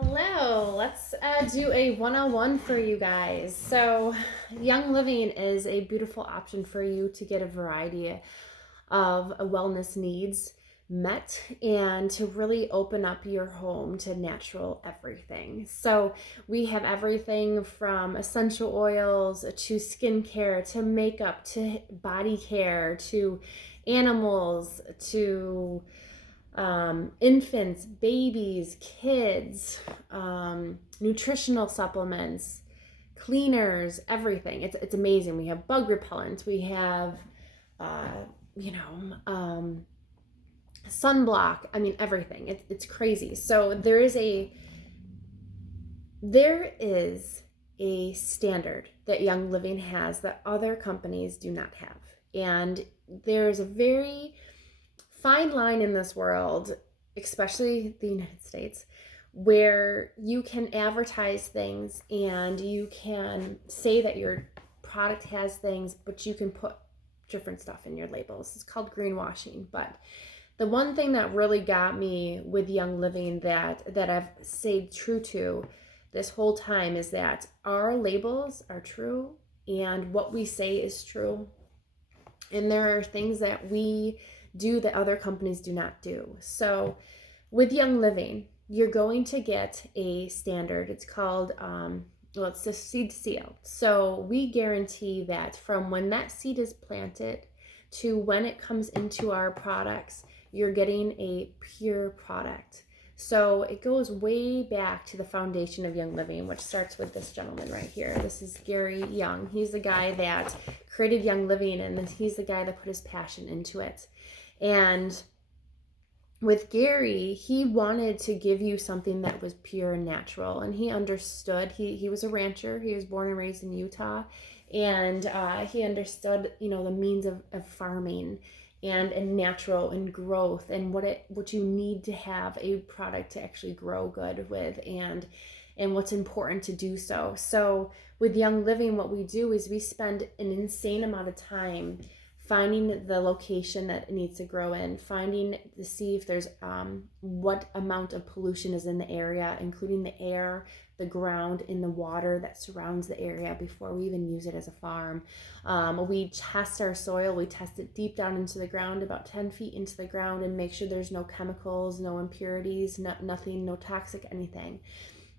Hello, let's do a one-on-one for you guys. So, Young Living is a beautiful option for you to get a variety of wellness needs met and to really open up your home to natural everything. So, we have everything from essential oils to skincare to makeup to body care to animals to infants, babies, kids, nutritional supplements, cleaners, everything. It's amazing. We have bug repellents. We have, uh, you know, sunblock. I mean, everything. It's crazy. So there is a standard that Young Living has that other companies do not have, and there's a very fine line in this world, especially the United States, where you can advertise things and you can say that your product has things, but you can put different stuff in your labels. It's called greenwashing. But the one thing that really got me with Young Living that I've stayed true to this whole time is that our labels are true and what we say is true. And there are things that we do that other companies do not do. So with Young Living, you're going to get a standard. It's called, it's the seed seal. So we guarantee that from when that seed is planted to when it comes into our products, you're getting a pure product. So it goes way back to the foundation of Young Living, which starts with this gentleman right here. This is Gary Young. He's the guy that created Young Living, and he's the guy that put his passion into it. And with Gary, he wanted to give you something that was pure and natural, and he understood. He was a rancher. He was born and raised in Utah, and he understood, the means of farming and natural and growth and what you need to have a product to actually grow good with and what's important to do so. So with Young Living, what we do is we spend an insane amount of time finding the location that it needs to grow in, finding to see if there's what amount of pollution is in the area, including the air, the ground, and the water that surrounds the area before we even use it as a farm. We test our soil. We test it deep down into the ground, about 10 feet into the ground, and make sure there's no chemicals, no impurities, nothing, no toxic anything.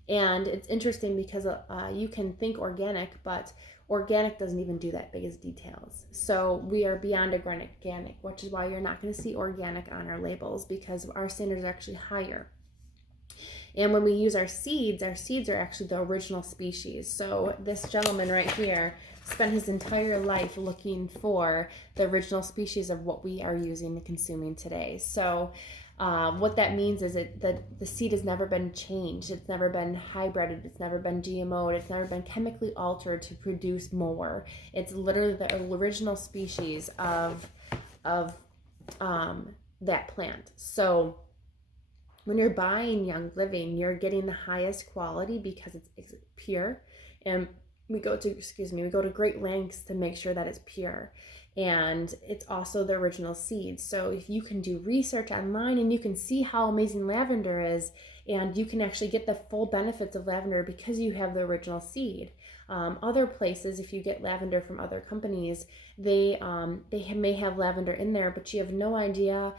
And it's interesting because you can think organic, but organic doesn't even do that big as details. So we are beyond organic, which is why you're not going to see organic on our labels because our standards are actually higher. And when we use our seeds are actually the original species. So this gentleman right here spent his entire life looking for the original species of what we are using and consuming today. So what that means is that the seed has never been changed. It's never been hybrided. It's never been GMO'd. It's never been chemically altered to produce more. It's literally the original species of that plant. So when you're buying Young Living, you're getting the highest quality because it's pure, and we go to great lengths to make sure that it's pure. And it's also the original seeds. So if you can do research online and you can see how amazing lavender is, and you can actually get the full benefits of lavender because you have the original seed. Other places, if you get lavender from other companies, they may have lavender in there, but you have no idea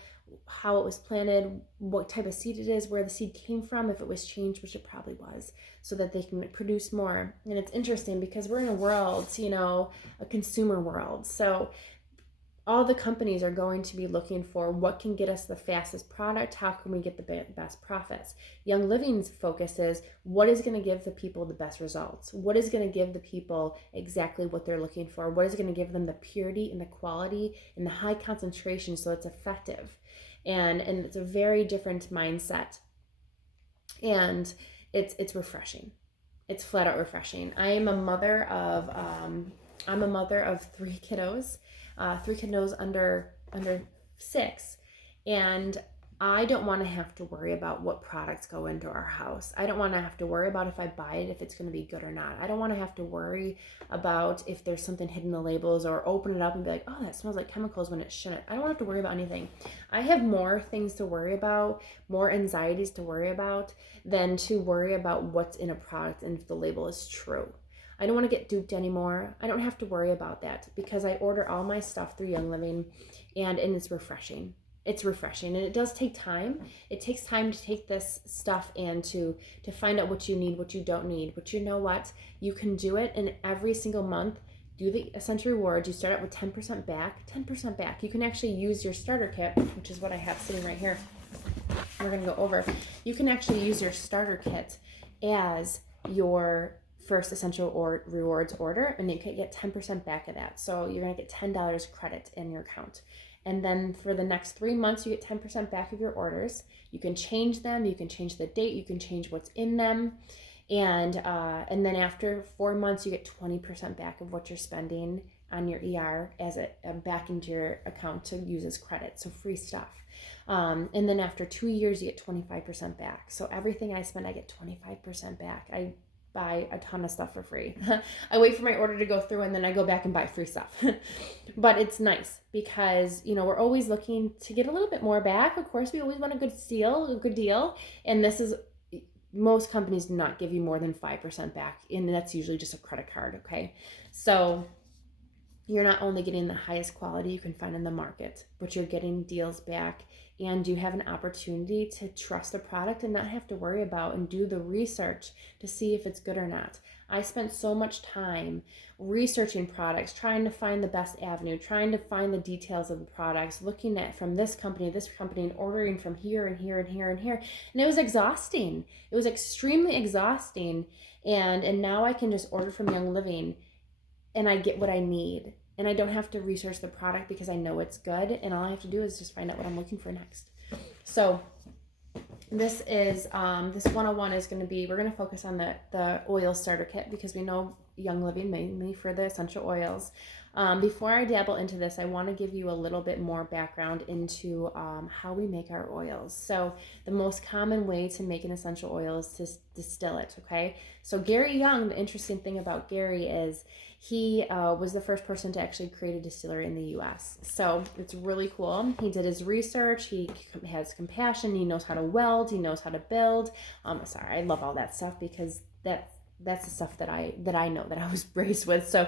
how it was planted, what type of seed it is, where the seed came from, if it was changed, which it probably was, so that they can produce more. And it's interesting because we're in a world, a consumer world. So all the companies are going to be looking for what can get us the fastest product, how can we get the best profits. Young Living's focus is what is going to give the people the best results, what is going to give the people exactly what they're looking for, what is going to give them the purity and the quality and the high concentration so it's effective. And it's a very different mindset, and it's refreshing. It's flat out refreshing. I'm a mother of three kiddos under 6, and I don't want to have to worry about what products go into our house. I don't want to have to worry about if I buy it, if it's going to be good or not. I don't want to have to worry about if there's something hidden in the labels, or open it up and be like, oh, that smells like chemicals when it shouldn't. I don't want to have to worry about anything. I have more things to worry about, more anxieties to worry about, than to worry about what's in a product and if the label is true. I don't want to get duped anymore. I don't have to worry about that because I order all my stuff through Young Living, and it's refreshing. It's refreshing, and it does take time. It takes time to take this stuff and to find out what you need, what you don't need. But you know what? You can do it, and every single month, do the Essential Rewards. You start out with 10% back. 10% back. You can actually use your starter kit, which is what I have sitting right here. We're going to go over. You can actually use your starter kit as your first Essential Rewards order, and you can get 10% back of that. So you're going to get $10 credit in your account. And then for the next 3 months, you get 10% back of your orders. You can change them. You can change the date. You can change what's in them. And then after 4 months, you get 20% back of what you're spending on your ER as back into your account to use as credit. So free stuff. And then after 2 years, you get 25% back. So everything I spend, I get 25% back. I buy a ton of stuff for free. I wait for my order to go through, and then I go back and buy free stuff. But it's nice because, we're always looking to get a little bit more back. Of course, we always want a good deal. And most companies do not give you more than 5% back. And that's usually just a credit card. Okay. So you're not only getting the highest quality you can find in the market, but you're getting deals back, and you have an opportunity to trust a product and not have to worry about and do the research to see if it's good or not. I spent so much time researching products, trying to find the best avenue, trying to find the details of the products, looking at from this company, and ordering from here and here and here and here. And it was exhausting. It was extremely exhausting. And now I can just order from Young Living, and I get what I need. And I don't have to research the product because I know it's good. And all I have to do is just find out what I'm looking for next. So this is, this 101 is going to be, we're going to focus on the oil starter kit because we know Young Living mainly for the essential oils. Before I dabble into this, I want to give you a little bit more background into how we make our oils. So the most common way to make an essential oil is to distill it, okay? So Gary Young, the interesting thing about Gary is he was the first person to actually create a distillery in the U.S. So it's really cool. He did his research. He has compassion. He knows how to weld. He knows how to build. I love all that stuff because that's the stuff that I know, that I was raised with. So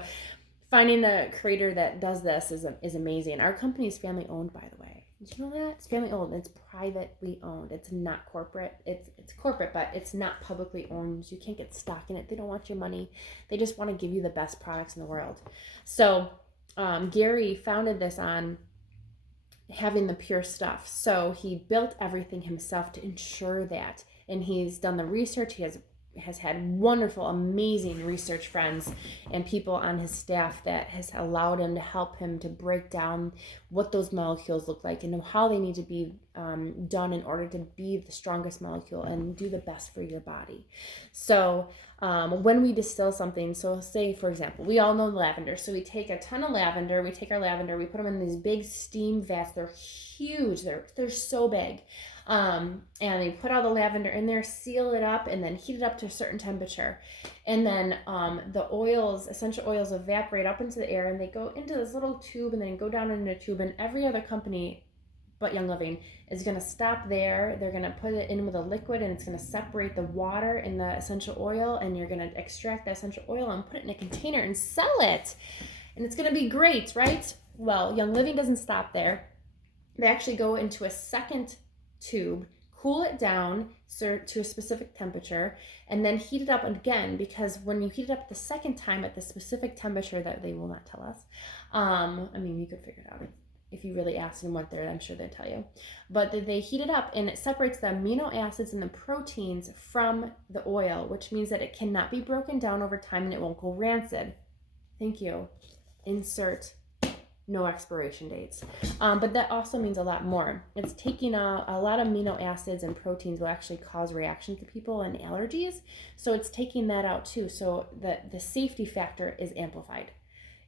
finding a creator that does this is amazing. Our company is family owned, by the way. Did you know that? It's family owned. It's privately owned. It's not corporate. It's corporate, but it's not publicly owned. You can't get stock in it. They don't want your money. They just want to give you the best products in the world. So Gary founded this on having the pure stuff. So he built everything himself to ensure that. And he's done the research. He has had wonderful, amazing research friends and people on his staff that has allowed him to help him to break down what those molecules look like and how they need to be done in order to be the strongest molecule and do the best for your body. So when we distill something, so say, for example, we all know lavender. So we take a ton of lavender, we put them in these big steam vats. They're huge. They're so big. And we put all the lavender in there, seal it up, and then heat it up to a certain temperature. And then the essential oils evaporate up into the air, and they go into this little tube and then go down into a tube. And every other company but Young Living is going to stop there. They're going to put it in with a liquid, and it's going to separate the water and the essential oil, and you're going to extract the essential oil and put it in a container and sell it. And it's going to be great, right? Well, Young Living doesn't stop there. They actually go into a second tube, cool it down to a specific temperature, and then heat it up again, because when you heat it up the second time at the specific temperature that they will not tell us, you could figure it out if you really ask and went there, I'm sure they'd tell you. But they heat it up, and it separates the amino acids and the proteins from the oil, which means that it cannot be broken down over time and it won't go rancid. Thank you. Insert no expiration dates. But that also means a lot more. It's taking a lot of amino acids and proteins will actually cause reactions to people and allergies. So it's taking that out too. So the safety factor is amplified.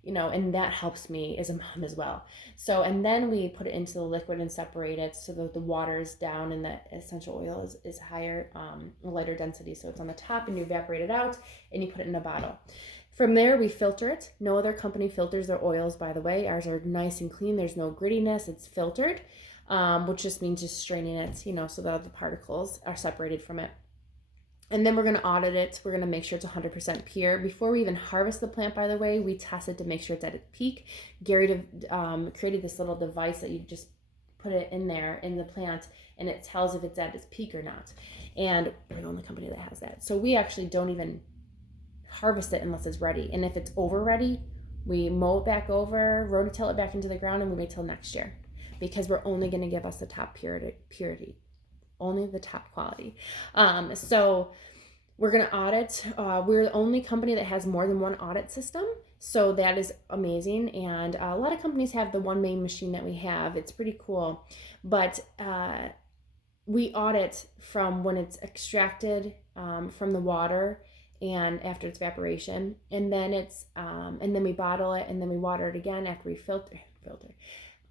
and that helps me as a mom as well. So, and then we put it into the liquid and separate it so that the water is down and the essential oil is higher, lighter density. So it's on the top, and you evaporate it out and you put it in a bottle. From there, we filter it. No other company filters their oils, by the way. Ours are nice and clean. There's no grittiness. It's filtered, which just means just straining it, so that the particles are separated from it. And then we're going to audit it. We're going to make sure it's 100% pure. Before we even harvest the plant, by the way, we test it to make sure it's at its peak. Gary created this little device that you just put it in there in the plant, and it tells if it's at its peak or not. And we're the only company that has that. So we actually don't even harvest it unless it's ready. And if it's over ready, we mow it back over, rototill it back into the ground, and we wait till next year, because we're only going to give us the top purity. Only the top quality. So we're going to audit. We're the only company that has more than one audit system. So that is amazing. And a lot of companies have the one main machine that we have. It's pretty cool. But we audit from when it's extracted from the water and after its evaporation. And then and then we bottle it, and then we water it again after we filter.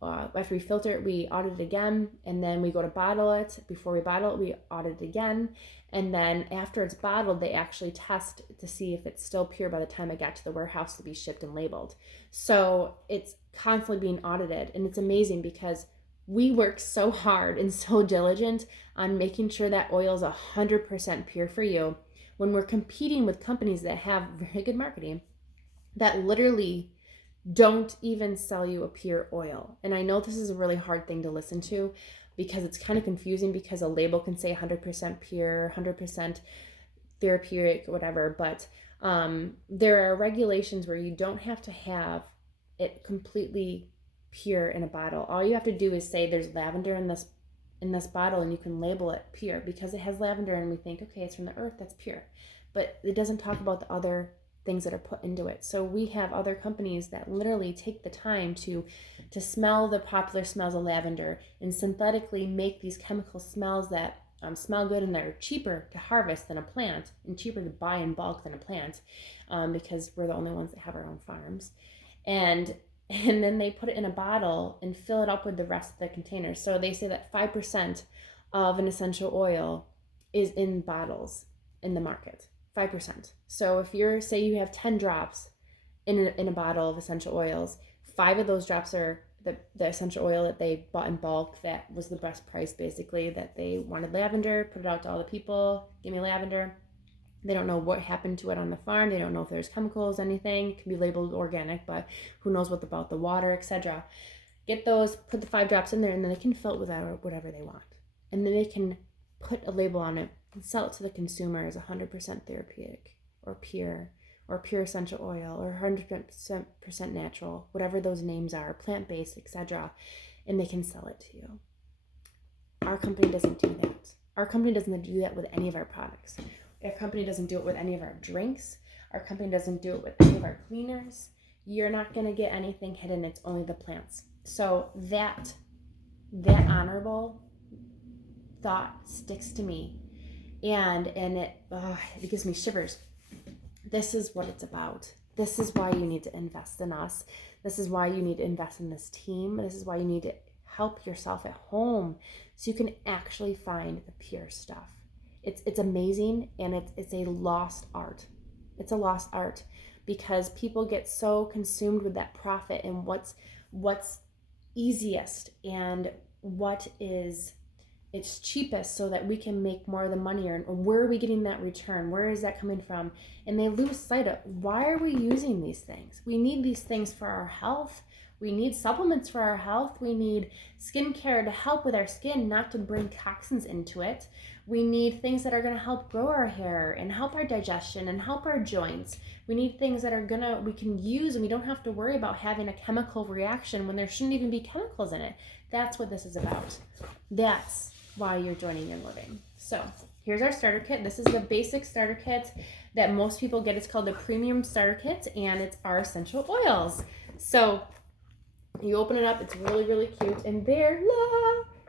After we filter it, we audit it again, and then we go to bottle it. Before we bottle it, we audit it again. And then after it's bottled, they actually test to see if it's still pure by the time it got to the warehouse to be shipped and labeled. So it's constantly being audited, and it's amazing because we work so hard and so diligent on making sure that oil is 100% pure for you when we're competing with companies that have very good marketing that literally don't even sell you a pure oil. And I know this is a really hard thing to listen to because it's kind of confusing, because a label can say 100% pure, 100% therapeutic, whatever. But there are regulations where you don't have to have it completely pure in a bottle. All you have to do is say there's lavender in this bottle, and you can label it pure because it has lavender, and we think, okay, it's from the earth, that's pure. But it doesn't talk about the other things that are put into it. So we have other companies that literally take the time to smell the popular smells of lavender and synthetically make these chemical smells that smell good, and they're cheaper to harvest than a plant and cheaper to buy in bulk than a plant, because we're the only ones that have our own farms. And then they put it in a bottle and fill it up with the rest of the containers. So they say that 5% of an essential oil is in bottles in the market. 5%. So if say you have 10 drops in a bottle of essential oils, 5 of those drops are the essential oil that they bought in bulk, that was the best price, basically, that they wanted lavender, put it out to all the people, give me lavender. They don't know what happened to it on the farm. They don't know if there's chemicals, anything. It can be labeled organic, but who knows what about the water, etc. Get those, put the 5 drops in there, and then they can fill it with whatever they want. And then they can put a label on it and sell it to the consumer as 100% therapeutic or pure essential oil or 100% natural, whatever those names are, plant-based, etc. And they can sell it to you. Our company doesn't do that. Our company doesn't do that with any of our products. Our company doesn't do it with any of our drinks. Our company doesn't do it with any of our cleaners. You're not going to get anything hidden. It's only the plants. So that honorable thought sticks to me, and it gives me shivers. This is what it's about. This is why you need to invest in us. This is why you need to invest in this team. This is why you need to help yourself at home so you can actually find the pure stuff. It's amazing, and it's a lost art. It's a lost art because people get so consumed with that profit and what's easiest and what is it's cheapest so that we can make more of the money, or where are we getting that return? Where is that coming from? And they lose sight of, why are we using these things? We need these things for our health. We need supplements for our health. We need skincare to help with our skin, not to bring toxins into it. We need things that are going to help grow our hair and help our digestion and help our joints. We need things that are we can use, and we don't have to worry about having a chemical reaction when there shouldn't even be chemicals in it. That's what this is about. That's why you're joining Young Living. So here's our starter kit. This is the basic starter kit that most people get. It's called the premium starter kit, and it's our essential oils. So you open it up. It's really, really cute. And there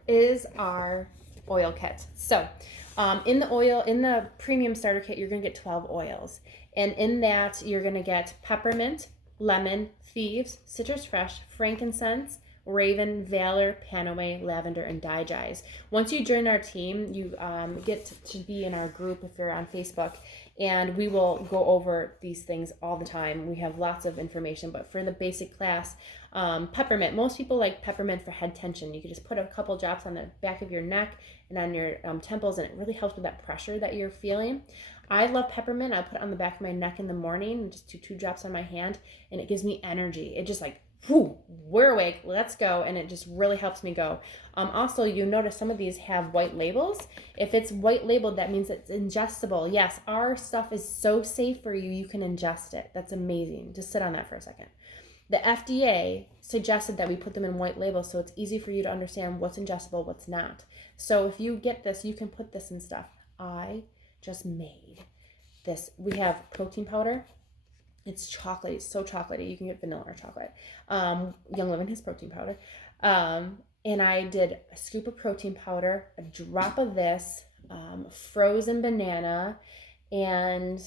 is our oil kit. So in the premium starter kit, you're going to get 12 oils. And in that, you're going to get peppermint, lemon, thieves, citrus fresh, frankincense, Raven, Valor, Panaway, Lavender, and Digest. Once you join our team, you get to be in our group if you're on Facebook, and we will go over these things all the time. We have lots of information, but for the basic class, peppermint. Most people like peppermint for head tension. You can just put a couple drops on the back of your neck and on your temples, and it really helps with that pressure that you're feeling. I love peppermint. I put it on the back of my neck in the morning, and just two drops on my hand, and it gives me energy. It just like, whew, we're awake, let's go, and it just really helps me go. Also, you notice some of these have white labels. If it's white labeled, that means it's ingestible. Yes, our stuff is so safe for you, you can ingest it. That's amazing. Just sit on that for a second. The FDA suggested that we put them in white labels so it's easy for you to understand what's ingestible, what's not. So if you get this, you can put this in stuff. I just made this. We have protein powder. It's chocolatey, so chocolatey. You can get vanilla or chocolate. Young Living has protein powder. And I did a scoop of protein powder, a drop of this, frozen banana, and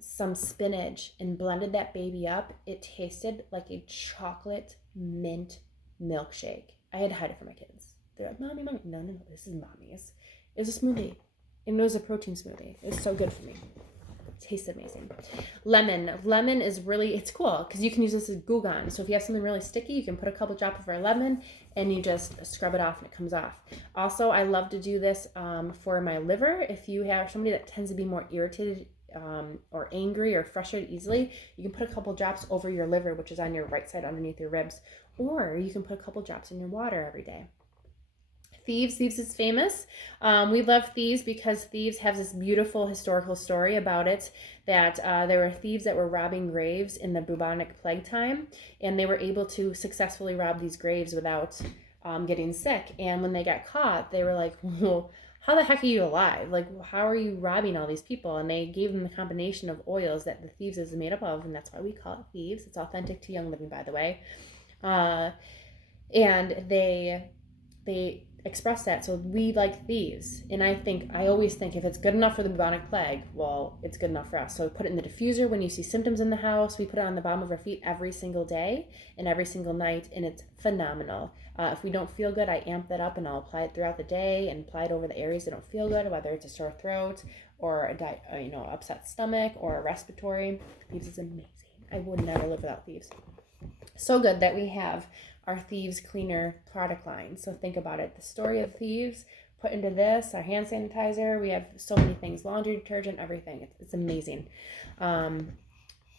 some spinach, and blended that baby up. It tasted like a chocolate mint milkshake. I had to hide it from my kids. They're like, Mommy. No, this is Mommy's. It was a smoothie. And it was a protein smoothie. It was so good for me. Tastes amazing. Lemon is really, it's cool because you can use this as Goo Gone. So if you have something really sticky, you can put a couple drops of our lemon and you just scrub it off and it comes off. Also, I love to do this for my liver. If you have somebody that tends to be more irritated or angry or frustrated easily, you can put a couple drops over your liver, which is on your right side underneath your ribs, or you can put a couple drops in your water every day. Thieves is famous. We love Thieves because Thieves has this beautiful historical story about it, that there were thieves that were robbing graves in the bubonic plague time, and they were able to successfully rob these graves without getting sick. And when they got caught, they were like, well, how the heck are you alive? Like, how are you robbing all these people? And they gave them the combination of oils that the Thieves is made up of, and that's why we call it Thieves. It's authentic to Young Living, by the way. And they express that. So we like Thieves. And I always think if it's good enough for the bubonic plague, well, it's good enough for us. So we put it in the diffuser when you see symptoms in the house. We put it on the bottom of our feet every single day and every single night, and it's phenomenal. If we don't feel good, I amp that up and I'll apply it throughout the day and apply it over the areas that don't feel good, whether it's a sore throat or a upset stomach or a respiratory. Thieves is amazing. I would never live without Thieves. So good that we have our Thieves Cleaner product line. So think about it. The story of Thieves put into this, our hand sanitizer. We have so many things, laundry detergent, everything. It's amazing.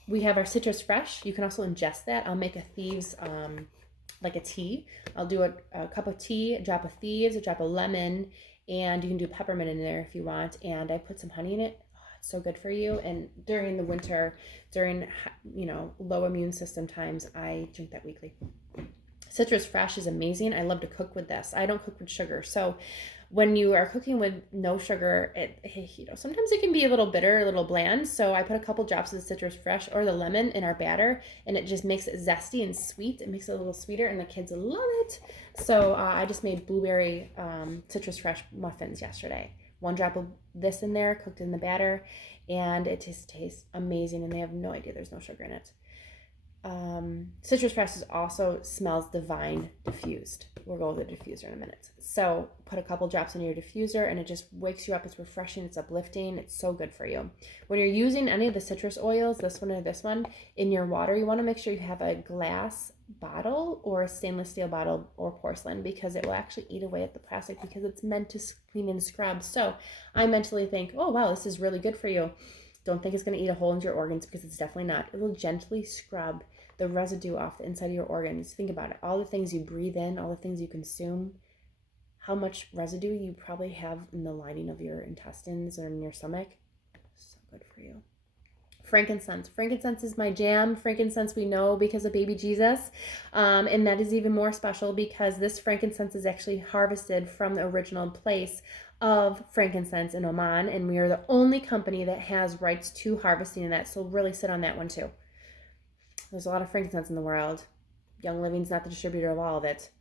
We have our Citrus Fresh. You can also ingest that. I'll make a Thieves, like a tea. I'll do a cup of tea, a drop of Thieves, a drop of lemon, and you can do peppermint in there if you want. And I put some honey in it. It's so good for you. And during the winter, during low immune system times, I drink that weekly. Citrus Fresh is amazing. I love to cook with this. I don't cook with sugar. So when you are cooking with no sugar, sometimes it can be a little bitter, a little bland. So I put a couple drops of the Citrus Fresh or the lemon in our batter, and it just makes it zesty and sweet. It makes it a little sweeter, and the kids love it. So I just made blueberry Citrus Fresh muffins yesterday. 1 drop of this in there, cooked in the batter, and it just tastes amazing, and they have no idea there's no sugar in it. Citrus Fresh also smells divine diffused. We'll go with the diffuser in a minute. So put a couple drops in your diffuser and it just wakes you up. It's refreshing. It's uplifting. It's so good for you. When you're using any of the citrus oils, this one or this one, in your water, you want to make sure you have a glass bottle or a stainless steel bottle or porcelain, because it will actually eat away at the plastic, because it's meant to clean and scrub. So I mentally think, oh wow, this is really good for you. Don't think it's going to eat a hole into your organs, because it's definitely not. It will gently scrub the residue off the inside of your organs. Think about it. All the things you breathe in, all the things you consume, how much residue you probably have in the lining of your intestines or in your stomach. So good for you. Frankincense. Frankincense is my jam. Frankincense we know because of baby Jesus. And that is even more special because this frankincense is actually harvested from the original place of frankincense in Oman. And we are the only company that has rights to harvesting in that. So really sit on that one too. There's a lot of frankincense in the world. Young Living's not the distributor of all of it.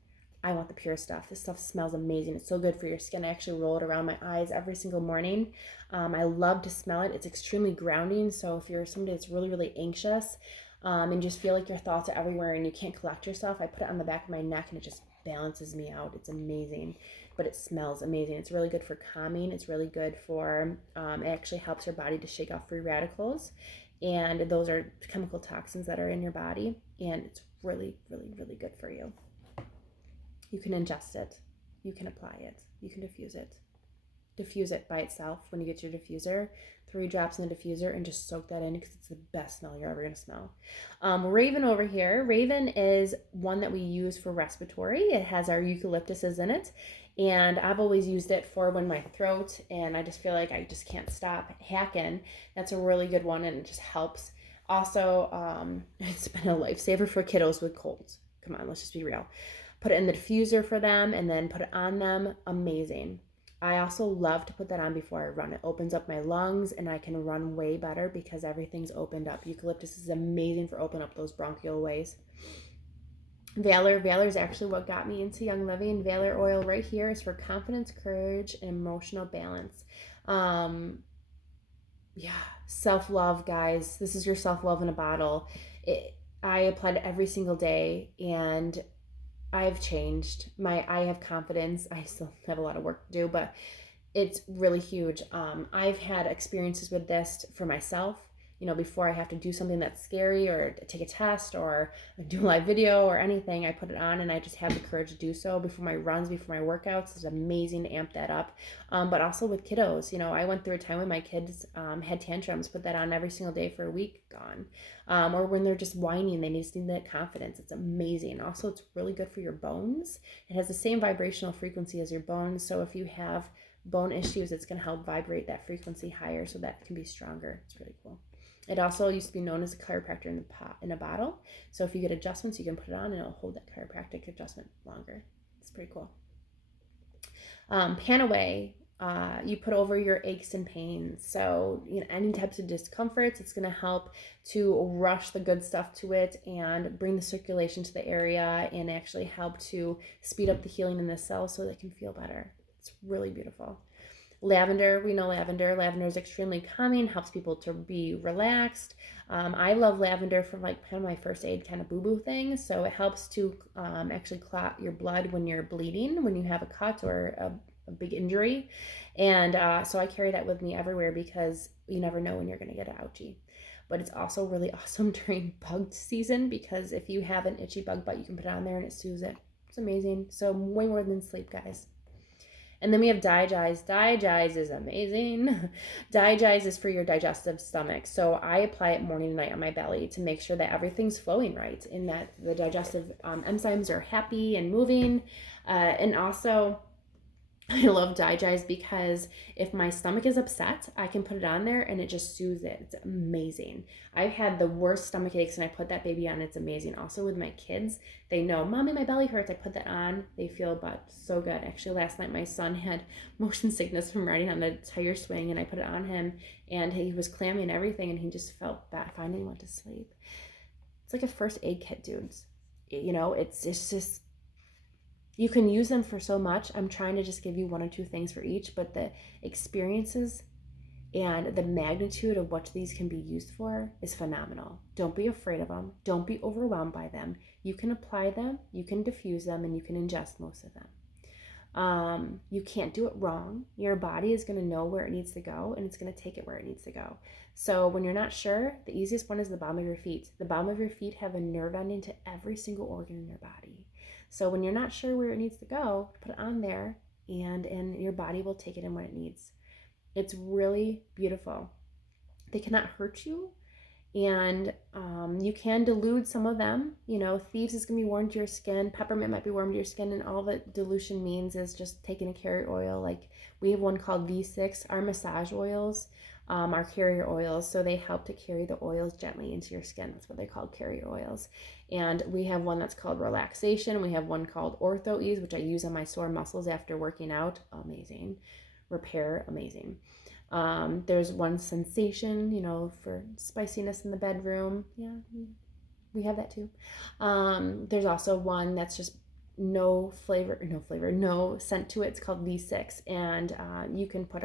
I want the pure stuff. This stuff smells amazing. It's so good for your skin. I actually roll it around my eyes every single morning. I love to smell it. It's extremely grounding. So if you're somebody that's really, really anxious, and just feel like your thoughts are everywhere and you can't collect yourself, I put it on the back of my neck and it just balances me out. It's amazing, but it smells amazing. It's really good for calming. It's really good for, it actually helps your body to shake off free radicals. And those are chemical toxins that are in your body. And it's really, really, really good for you. You can ingest it. You can apply it. You can diffuse it. Diffuse it by itself when you get your diffuser. 3 drops in the diffuser and just soak that in because it's the best smell you're ever going to smell. Raven over here. Raven is one that we use for respiratory. It has our eucalyptuses in it. And I've always used it for when my throat and I just feel like I just can't stop hacking. That's a really good one and it just helps. Also, it's been a lifesaver for kiddos with colds. Come on, let's just be real. Put it in the diffuser for them and then put it on them. Amazing. I also love to put that on before I run. It opens up my lungs and I can run way better because everything's opened up. Eucalyptus is amazing for opening up those bronchial ways. Valor is actually what got me into Young Living. Valor oil right here is for confidence, courage, and emotional balance. Self-love, guys. This is your self-love in a bottle. I applied it every single day and I've changed. I have confidence. I still have a lot of work to do, but it's really huge. I've had experiences with this for myself. Before I have to do something that's scary or take a test or do a live video or anything, I put it on and I just have the courage to do so. Before my runs, before my workouts, it's amazing to amp that up. But also with kiddos, I went through a time when my kids had tantrums, put that on every single day for a week, gone. Or when they're just whining, they just need that confidence. It's amazing. Also, it's really good for your bones. It has the same vibrational frequency as your bones. So if you have bone issues, it's going to help vibrate that frequency higher so that it can be stronger. It's really cool. It also used to be known as a chiropractor in a bottle. So if you get adjustments, you can put it on and it'll hold that chiropractic adjustment longer. It's pretty cool. Panaway, you put over your aches and pains. So any types of discomforts, it's going to help to rush the good stuff to it and bring the circulation to the area and actually help to speed up the healing in the cells so they can feel better. It's really beautiful. Lavender, we know lavender. Lavender is extremely calming, helps people to be relaxed. I love lavender for kind of my first aid kind of boo-boo thing. So it helps to actually clot your blood when you're bleeding, when you have a cut or a big injury. And so I carry that with me everywhere because you never know when you're going to get an ouchie. But it's also really awesome during bug season because if you have an itchy bug bite, you can put it on there and it soothes it. It's amazing. So way more than sleep, guys. And then we have Digize. Digize is amazing. Digize is for your digestive stomach. So I apply it morning and night on my belly to make sure that everything's flowing right and that the digestive enzymes are happy and moving. And also, I love Digize because if my stomach is upset, I can put it on there and it just soothes it. It's amazing. I've had the worst stomach aches and I put that baby on. It's amazing. Also with my kids, they know, Mommy, my belly hurts. I put that on. They feel so good. Actually, last night my son had motion sickness from riding on the tire swing and I put it on him and he was clammy and everything and he just felt fine and he went to sleep. It's like a first aid kit, dudes. It's just... You can use them for so much. I'm trying to just give you 1 or 2 things for each, but the experiences and the magnitude of what these can be used for is phenomenal. Don't be afraid of them. Don't be overwhelmed by them. You can apply them, you can diffuse them, and you can ingest most of them. You can't do it wrong. Your body is going to know where it needs to go, and it's going to take it where it needs to go. So when you're not sure, the easiest one is the bottom of your feet. The bottom of your feet have a nerve ending to every single organ in your body. So when you're not sure where it needs to go, put it on there and your body will take it in when it needs. It's really beautiful. They cannot hurt you and you can dilute some of them. Thieves is going to be warm to your skin. Peppermint might be warm to your skin and all that dilution means is just taking a carrier oil. Like we have one called V6. Our massage oils are carrier oils, so they help to carry the oils gently into your skin. That's what they call carrier oils. And we have one that's called Relaxation. We have one called Ortho Ease, which I use on my sore muscles after working out. Amazing. Repair, amazing. There's one Sensation, for spiciness in the bedroom. Yeah, we have that too. There's also one that's just no scent to it. It's called V6, and you can put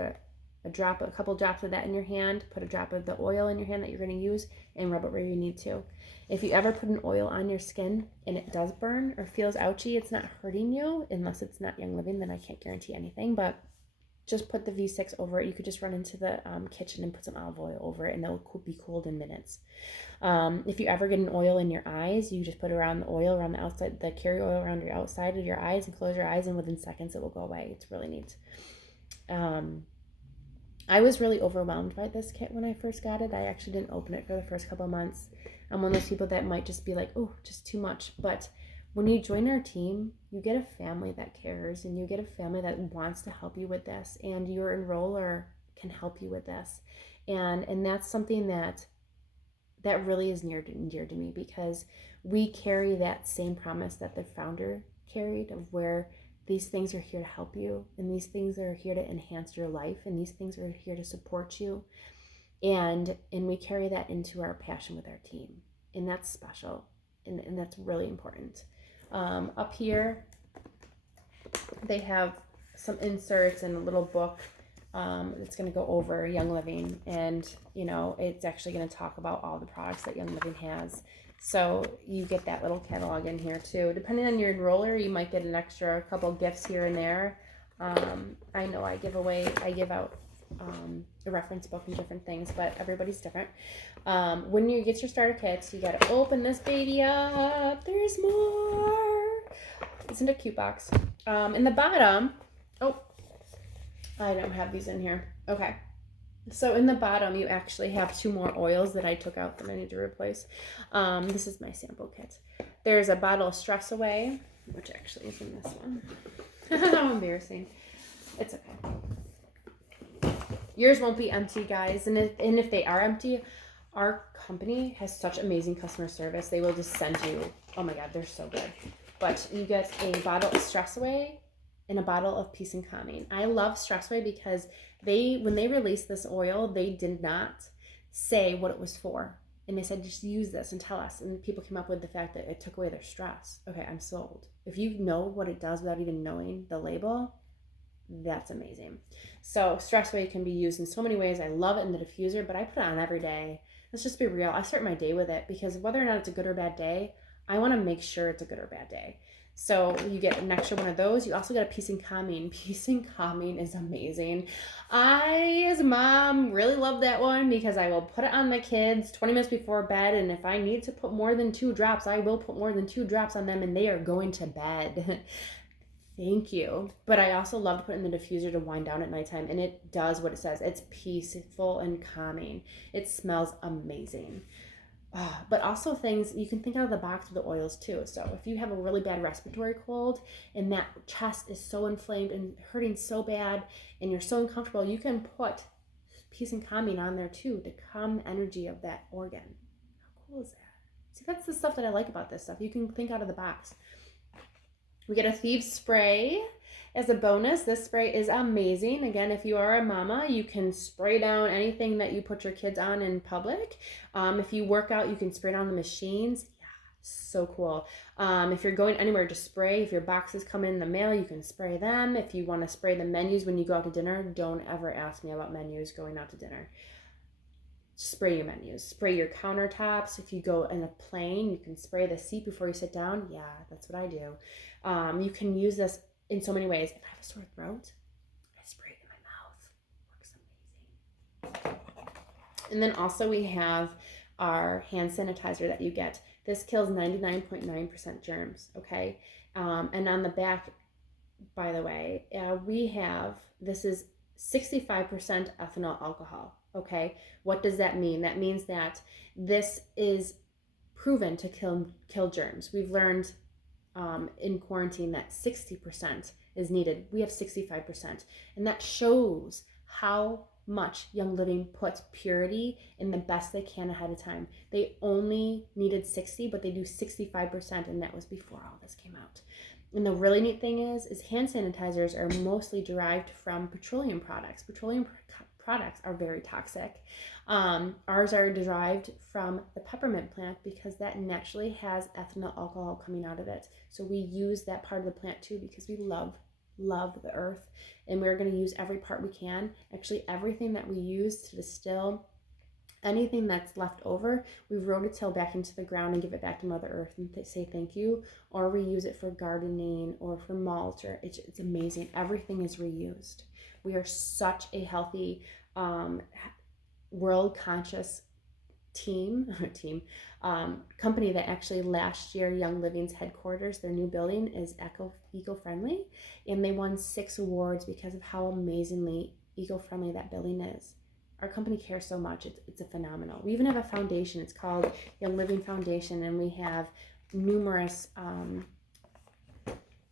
a couple drops of that in your hand, put a drop of the oil in your hand that you're going to use, and rub it where you need to. If you ever put an oil on your skin and it does burn or feels ouchy, it's not hurting you, unless it's not Young Living, then I can't guarantee anything, but just put the V6 over it. You could just run into the kitchen and put some olive oil over it, and it'll be cooled in minutes. If you ever get an oil in your eyes, you just put around the oil around the outside, the carry oil around your outside of your eyes, and close your eyes, and within seconds it will go away. It's really neat. I was really overwhelmed by this kit when I first got it. I actually didn't open it for the first couple of months. I'm one of those people that might just be like, oh, just too much. But when you join our team, you get a family that cares, and you get a family that wants to help you with this, and your enroller can help you with this. And that's something that really is near and dear to me, because we carry that same promise that the founder carried, of where these things are here to help you, and these things are here to enhance your life, and these things are here to support you. And we carry that into our passion with our team. And that's special. And that's really important. Up here, they have some inserts and a little book that's going to go over Young Living. And, you know, it's actually going to talk about all the products that Young Living has. So you get that little catalog in here too. Depending on your enroller, you might get an extra couple gifts here and there. I know I give out a reference book and different things, but everybody's different. When you get your starter kits, you got to open this baby up. There's more. Isn't it a cute box? In the bottom, oh, I don't have these in here. Okay. So in the bottom, you actually have 2 more oils that I took out that I need to replace. This is my sample kit. There's a bottle of Stress Away, which actually is in this one. How embarrassing. It's okay. Yours won't be empty, guys. And if they are empty, our company has such amazing customer service. They will just send you, oh my God, they're so good. But you get a bottle of Stress Away and a bottle of Peace and Calming. I love Stress Away because when they released this oil, they did not say what it was for. And they said, just use this and tell us. And people came up with the fact that it took away their stress. Okay, I'm sold. If you know what it does without even knowing the label, that's amazing. So Stress Away can be used in so many ways. I love it in the diffuser, but I put it on every day. Let's just be real. I start my day with it because whether or not it's a good or bad day, I want to make sure it's a good or bad day. So you get an extra one of those. You also get a Peace and Calming. Peace and Calming is amazing. I, as a mom, really love that one because I will put it on my kids 20 minutes before bed. And if I need to put more than 2 drops, I will put more than 2 drops on them and they are going to bed. Thank you. But I also love to put it in the diffuser to wind down at nighttime. And it does what it says. It's peaceful and calming. It smells amazing. But also things you can think out of the box with the oils too. So if you have a really bad respiratory cold and that chest is so inflamed and hurting so bad and you're so uncomfortable, you can put Peace and Calming on there too to calm the energy of that organ. How cool is that? See, that's the stuff that I like about this stuff. You can think out of the box. We get a Thieves Spray as a bonus. This spray is amazing. Again, if you are a mama, you can spray down anything that you put your kids on in public. If you work out, you can spray down the machines. Yeah, so cool. If you're going anywhere, just spray. If your boxes come in the mail, you can spray them. If you want to spray the menus when you go out to dinner, don't ever ask me about menus going out to dinner. Spray your menus. Spray your countertops. If you go in a plane, you can spray the seat before you sit down. Yeah, that's what I do. You can use this in so many ways. If I have a sore throat, I spray it in my mouth. Works amazing. And then also we have our hand sanitizer that you get. This kills 99.9% germs, okay? And on the back, by the way, we have, this is 65% ethanol alcohol, okay? What does that mean? That means that this is proven to kill germs. We've learned in quarantine that 60% is needed. We have 65%. And that shows how much Young Living puts purity in the best they can ahead of time. They only needed 60, but they do 65%, and that was before all this came out. And the really neat thing is hand sanitizers are mostly derived from petroleum products. Petroleum products are very toxic. Ours are derived from the peppermint plant because that naturally has ethanol alcohol coming out of it. So we use that part of the plant too because we love love the earth, and we're going to use every part we can. Actually, everything that we use to distill, anything that's left over, we rototill back into the ground and give it back to Mother Earth and say thank you, or we use it for gardening or for mulch, or it's amazing. Everything is reused. We are such a healthy, world conscious company that actually last year Young Living's headquarters, their new building is eco-friendly, and they won 6 awards because of how amazingly eco-friendly that building is. Our company cares so much. It's a phenomenal. We even have a foundation. It's called Young Living Foundation, and we have numerous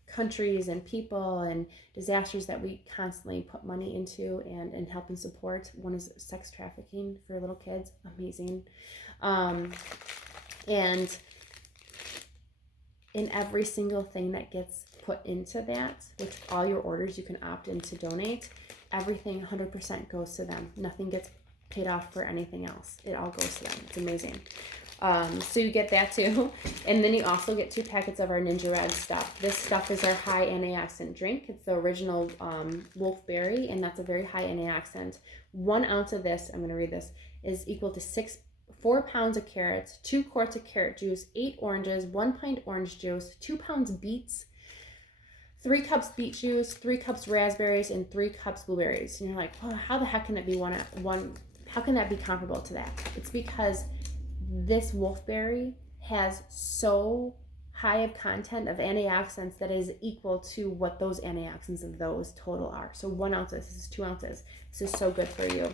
countries and people and disasters that we constantly put money into and help and support. One is sex trafficking for little kids. Amazing. And in every single thing that gets put into that, with all your orders, you can opt in to donate. Everything 100% goes to them. Nothing gets paid off for anything else. It all goes to them. It's amazing. So you get that too. And then you also get 2 packets of our Ninja Red stuff. This stuff is our high antioxidant drink. It's the original wolfberry, and that's a very high antioxidant. 1 ounce of this, I'm going to read this, is equal to 4 pounds of carrots, 2 quarts of carrot juice, 8 oranges, 1 pint orange juice, 2 pounds beets, 3 cups beet juice, 3 cups raspberries, and 3 cups blueberries. And you're like, oh, how the heck can it be one? How can that be comparable to that? It's because this wolfberry has so high of content of antioxidants that is equal to what those antioxidants of those total are. So 1 ounce, this is 2 ounces. This is so good for you.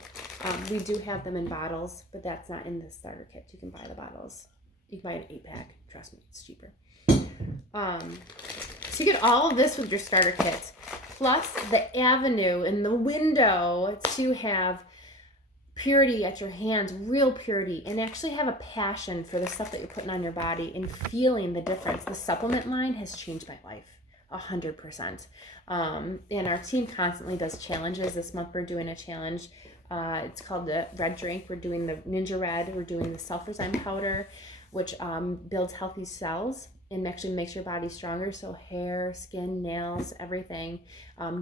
We do have them in bottles, but that's not in the starter kit. You can buy the bottles. You can buy an 8-pack. Trust me, it's cheaper. So you get all of this with your starter kit, plus the avenue and the window to have purity at your hands, real purity, and actually have a passion for the stuff that you're putting on your body and feeling the difference. The supplement line has changed my life 100%. And our team constantly does challenges. This month we're doing a challenge. It's called the Red Drink. We're doing the Ninja Red. We're doing the Sulfurzyme powder, which builds healthy cells and actually makes your body stronger. So hair, skin, nails, everything,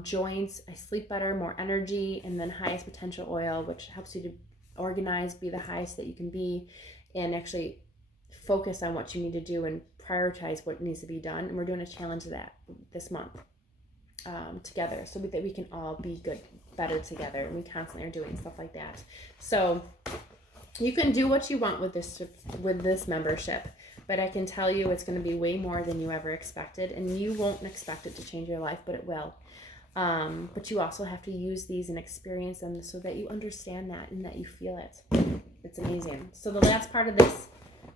joints. I sleep better, more energy, and then highest potential oil, which helps you to organize, be the highest that you can be, and actually focus on what you need to do and prioritize what needs to be done. And we're doing a challenge of that this month together, so that we can all be good, better together. And we constantly are doing stuff like that. So you can do what you want with this membership. But I can tell you it's going to be way more than you ever expected. And you won't expect it to change your life, but it will. But you also have to use these and experience them so that you understand that and that you feel it. It's amazing. So the last part of this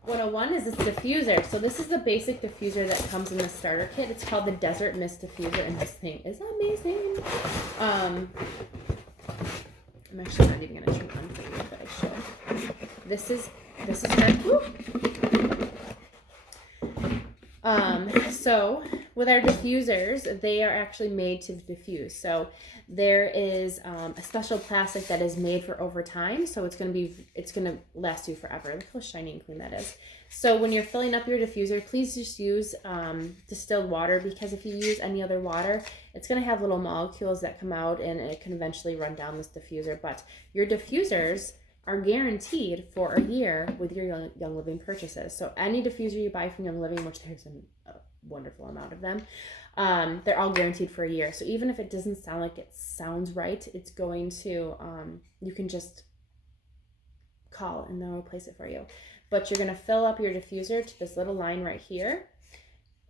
101 is this diffuser. So this is the basic diffuser that comes in the starter kit. It's called the Desert Mist Diffuser, and this thing is amazing. I'm actually not even going to turn on for you, but I should. This is her. So with our diffusers, they are actually made to diffuse. So there is a special plastic that is made for over time. So it's going to last you forever. Look how shiny and clean that is. So when you're filling up your diffuser, please just use distilled water, because if you use any other water, it's going to have little molecules that come out and it can eventually run down this diffuser. But your diffusers are guaranteed for a year with your Young Living purchases. So any diffuser you buy from Young Living, which there's a wonderful amount of them, they're all guaranteed for a year. So even if it doesn't sound like it sounds right, it's going to, you can just call and they'll replace it for you. But you're going to fill up your diffuser to this little line right here.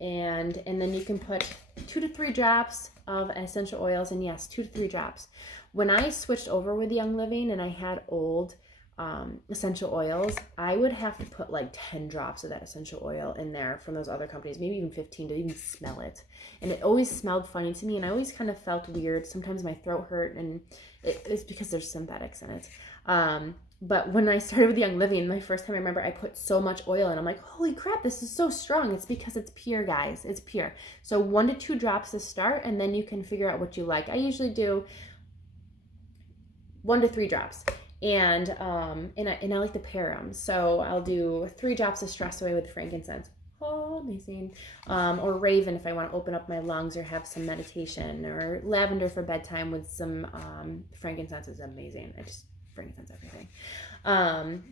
And then you can put 2 to 3 drops of essential oils, and yes, 2 to 3 drops. When I switched over with Young Living and I had old essential oils, I would have to put like 10 drops of that essential oil in there from those other companies, maybe even 15, to even smell it. And it always smelled funny to me, and I always kind of felt weird. Sometimes my throat hurt, and it's because there's synthetics in it. But when I started with Young Living, my first time, I remember I put so much oil in. I'm like, holy crap, this is so strong. It's because it's pure, guys. It's pure. So 1 to 2 drops to start, and then you can figure out what you like. I usually do 1 to 3 drops. And I like to pair them. So I'll do 3 drops of Stress Away with frankincense. Oh, so amazing. Or Raven if I want to open up my lungs or have some meditation, or lavender for bedtime with some frankincense is amazing. Frankincense everything.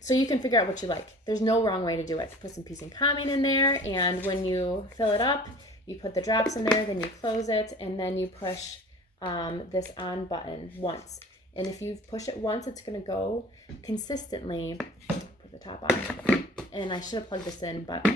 So you can figure out what you like. There's no wrong way to do it. Put some peace and calming in there, and when you fill it up, you put the drops in there, then you close it, and then you push this on button once. And if you push it once, it's going to go consistently. Put the top on. And I should have plugged this in, but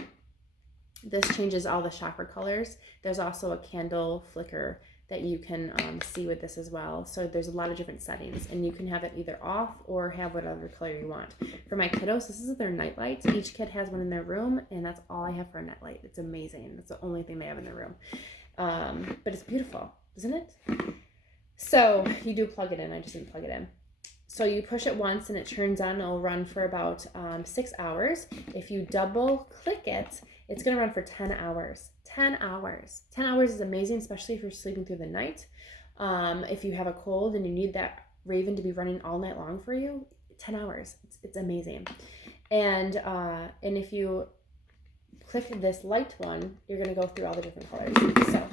this changes all the chakra colors. There's also a candle flicker that you can see with this as well. So there's a lot of different settings, and you can have it either off or have whatever color you want. For my kiddos, this is their night lights. Each kid has one in their room, and that's all I have for a night light. It's amazing. It's the only thing they have in their room. But it's beautiful, isn't it? So you do plug it in. I just didn't plug it in. So you push it once and it turns on. It'll run for about 6 hours. If you double click it, it's going to run for 10 hours. 10 hours. 10 hours is amazing, especially if you're sleeping through the night. If you have a cold and you need that Raven to be running all night long for you, 10 hours. It's amazing. And if you click this light one, you're going to go through all the different colors. So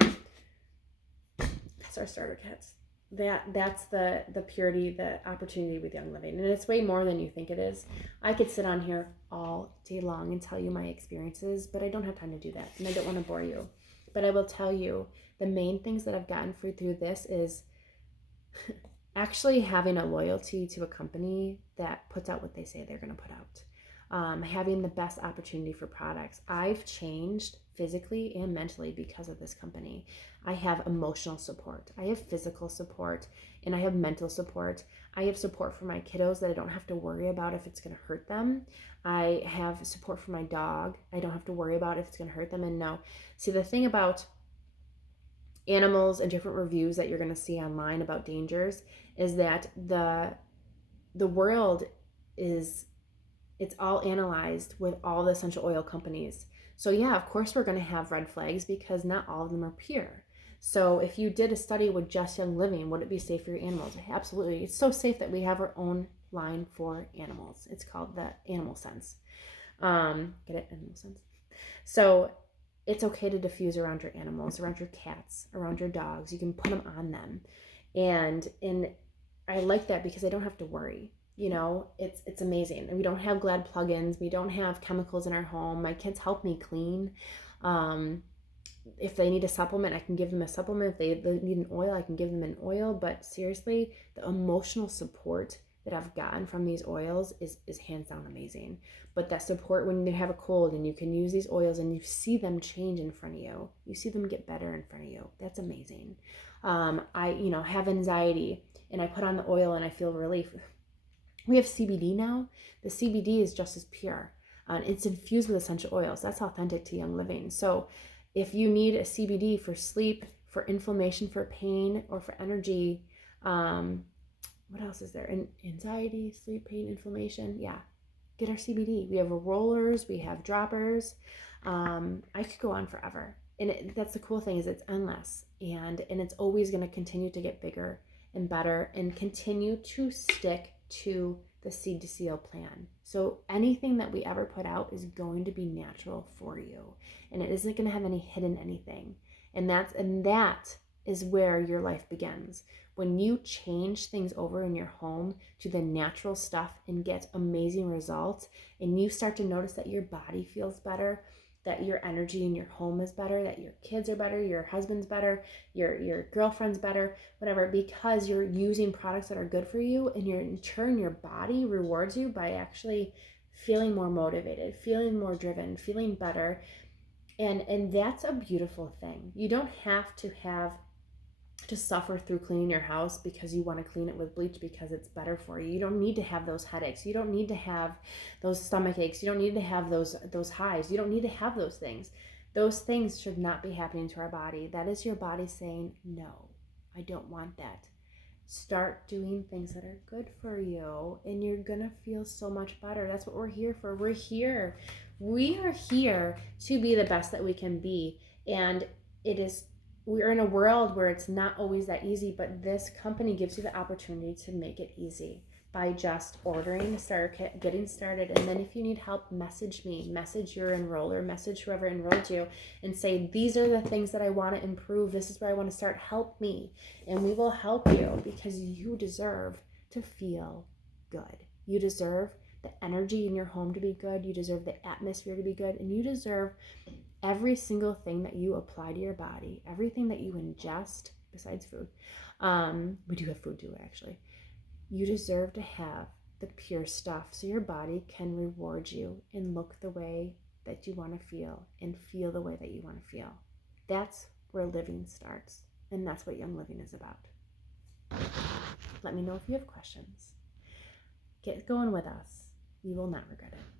that's our starter kits. That's the purity, the opportunity with Young Living. And it's way more than you think it is. I could sit on here all day long and tell you my experiences, but I don't have time to do that, and I don't want to bore you. But I will tell you the main things that I've gotten through this is actually having a loyalty to a company that puts out what they say they're going to put out. Having the best opportunity for products. I've changed physically and mentally because of this company. I have emotional support. I have physical support, and I have mental support. I have support for my kiddos that I don't have to worry about if it's going to hurt them. I have support for my dog. I don't have to worry about if it's going to hurt them. And no, see, the thing about animals and different reviews that you're going to see online about dangers is that the world is, it's all analyzed with all the essential oil companies. So yeah, of course we're going to have red flags because not all of them are pure. So if you did a study with just Young Living, would it be safe for your animals? Absolutely. It's so safe that we have our own line for animals. It's called the Animal Sense. Get it? Animal Sense. So it's okay to diffuse around your animals, around your cats, around your dogs. You can put them on them. And I like that because I don't have to worry. You know, it's amazing. And we don't have Glad plugins. We don't have chemicals in our home. My kids help me clean. If they need a supplement, I can give them a supplement. If they need an oil, I can give them an oil. But seriously, the emotional support that I've gotten from these oils is hands down amazing. But that support when you have a cold and you can use these oils and you see them change in front of you, you see them get better in front of you. That's amazing. I have anxiety and I put on the oil and I feel relief. We have CBD now. The CBD is just as pure. It's infused with essential oils. That's authentic to Young Living. So if you need a CBD for sleep, for inflammation, for pain, or for energy, what else is there? Anxiety, sleep, pain, inflammation. Yeah, get our CBD. We have rollers. We have droppers. I could go on forever. And that's the cool thing is it's endless. And it's always going to continue to get bigger and better and continue to stick to the Seed to Seal plan. So anything that we ever put out is going to be natural for you, and it isn't going to have any hidden anything. And that is where your life begins. When you change things over in your home to the natural stuff and get amazing results, and you start to notice that your body feels better, that your energy in your home is better, that your kids are better, your husband's better, your girlfriend's better, whatever, because you're using products that are good for you, and in turn your body rewards you by actually feeling more motivated, feeling more driven, feeling better. And that's a beautiful thing. You don't have to suffer through cleaning your house because you want to clean it with bleach because it's better for you. You don't need to have those headaches. You don't need to have those stomach aches. You don't need to have those highs. You don't need to have those things. Those things should not be happening to our body. That is your body saying, no, I don't want that. Start doing things that are good for you, and you're going to feel so much better. That's what we're here for. We are here to be the best that we can be. And we're in a world where it's not always that easy, but this company gives you the opportunity to make it easy by just ordering the starter kit, getting started. And then if you need help, message me, message your enroller, message whoever enrolled you, and say, these are the things that I want to improve. This is where I want to start. Help me. And we will help you, because you deserve to feel good. You deserve the energy in your home to be good. You deserve the atmosphere to be good. And you deserve every single thing that you apply to your body, everything that you ingest besides food. We do have food too, actually. You deserve to have the pure stuff so your body can reward you and look the way that you want to feel and feel the way that you want to feel. That's where living starts, and that's what Young Living is about. Let me know if you have questions. Get going with us. You will not regret it.